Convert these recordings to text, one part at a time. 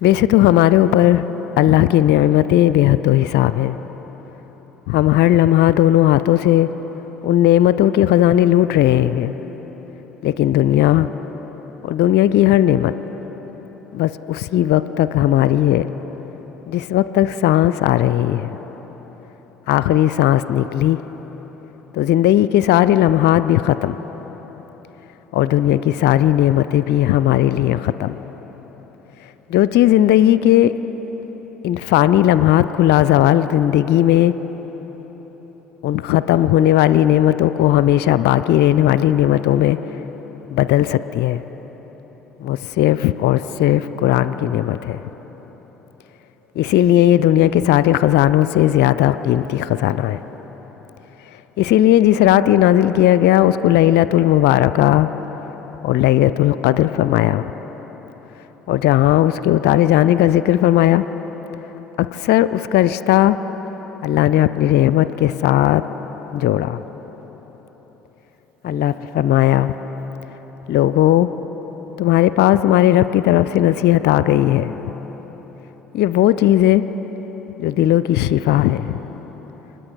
ویسے تو ہمارے اوپر اللہ کی نعمتیں بے حد و حساب ہیں۔ ہم ہر لمحہ دونوں ہاتھوں سے ان نعمتوں کی خزانے لوٹ رہے ہیں، لیکن دنیا اور دنیا کی ہر نعمت بس اسی وقت تک ہماری ہے جس وقت تک سانس آ رہی ہے۔ آخری سانس نکلی تو زندگی کے سارے لمحات بھی ختم، اور دنیا کی ساری نعمتیں بھی ہمارے لیے ختم۔ جو چیز زندگی کے ان فانی لمحات کو لازوال زندگی میں ان ختم ہونے والی نعمتوں کو ہمیشہ باقی رہنے والی نعمتوں میں بدل سکتی ہے، وہ صرف اور صرف قرآن کی نعمت ہے۔ اسی لیے یہ دنیا کے سارے خزانوں سے زیادہ قیمتی خزانہ ہے۔ اسی لیے جس رات یہ نازل کیا گیا اس کو لیلۃ المبارکہ اور لیلۃ القدر فرمایا، اور جہاں اس کے اتارے جانے کا ذکر فرمایا، اکثر اس کا رشتہ اللہ نے اپنی رحمت کے ساتھ جوڑا۔ اللہ نے فرمایا، لوگوں تمہارے پاس تمہارے رب کی طرف سے نصیحت آ گئی ہے۔ یہ وہ چیز ہے جو دلوں کی شفا ہے،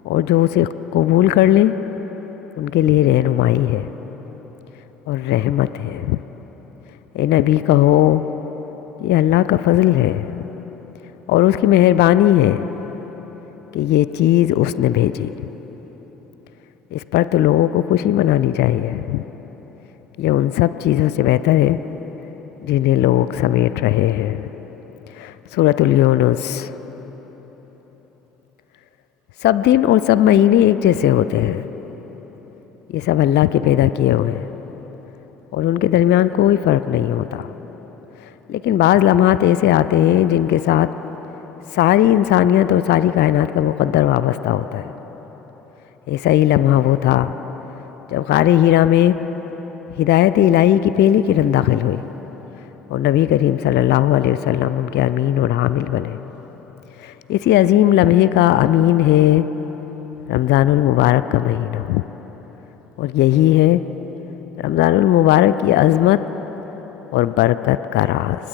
اور جو اسے قبول کر لیں ان کے لیے رہنمائی ہے اور رحمت ہے۔ اے نبی کہو، یہ اللہ کا فضل ہے اور اس کی مہربانی ہے کہ یہ چیز اس نے بھیجی۔ اس پر تو لوگوں کو خوشی منانی چاہیے۔ یہ ان سب چیزوں سے بہتر ہے جنہیں لوگ سمیٹ رہے ہیں۔ سورۃ یونس۔ سب دن اور سب مہینے ایک جیسے ہوتے ہیں، یہ سب اللہ کے پیدا کیے ہوئے ہیں اور ان کے درمیان کوئی فرق نہیں ہوتا، لیکن بعض لمحات ایسے آتے ہیں جن کے ساتھ ساری انسانیت اور ساری کائنات کا مقدر وابستہ ہوتا ہے۔ ایسا ہی لمحہ وہ تھا جب غار حرا میں ہدایت الہی کی پہلی کرن داخل ہوئی اور نبی کریم صلی اللہ علیہ وسلم ان کے امین اور حامل بنے۔ اسی عظیم لمحے کا امین ہے رمضان المبارک کا مہینہ، اور یہی ہے رمضان المبارک کی عظمت اور برکت کا راز۔